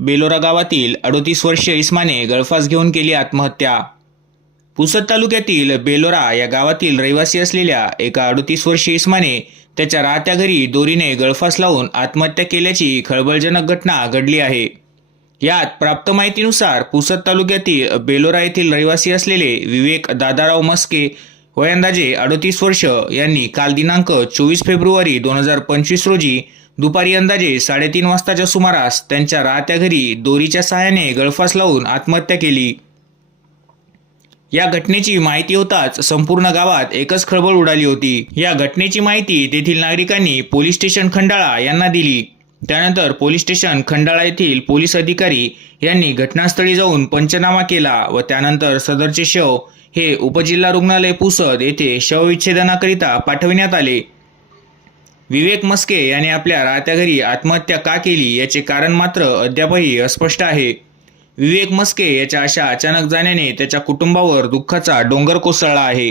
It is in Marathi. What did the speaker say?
बेलोरा गावातील अडोतीस वर्षीय इस्माने गळफास घेऊन केली आत्महत्या. पुसद तालुक्यातील बेलोरा या गावातील रहिवासी असलेल्या एका अडोतीस वर्षीय इस्माने त्याच्या राहत्या घरी दोरीने गळफास लावून आत्महत्या केल्याची खळबळजनक घटना घडली आहे. यात प्राप्त माहितीनुसार पुसद तालुक्यातील बेलोरा येथील रहिवासी असलेले विवेक दादाराव मस्के वयंदाजे अडोतीस वर्ष यांनी काल दिनांक चोवीस फेब्रुवारी दोन हजार पंचवीस रोजी दुपारी अंदाजे साडेतीन वाजताच्या सुमारास त्यांच्या राहत्या घरी दोरीच्या सहाय्याने गळफास लावून आत्महत्या केली. या घटनेची माहिती होताच संपूर्ण गावात एकच खळबळ उडाली होती. या घटनेची माहिती तेथील नागरिकांनी पोलीस स्टेशन खंडाळा यांना दिली. त्यानंतर पोलीस स्टेशन खंडाळा येथील पोलीस अधिकारी यांनी घटनास्थळी जाऊन पंचनामा केला व त्यानंतर सदरचे शव हे उपजिल्हा रुग्णालय पुसद येथे शवविच्छेदनाकरिता पाठविण्यात आले. विवेक मस्के याने आपल्या राहत्या घरी आत्महत्या का केली याचे कारण मात्र अद्यापही अस्पष्ट आहे. विवेक मस्के याच्या अशा अचानक जाण्याने त्याच्या कुटुंबावर दुःखाचा डोंगर कोसळला आहे.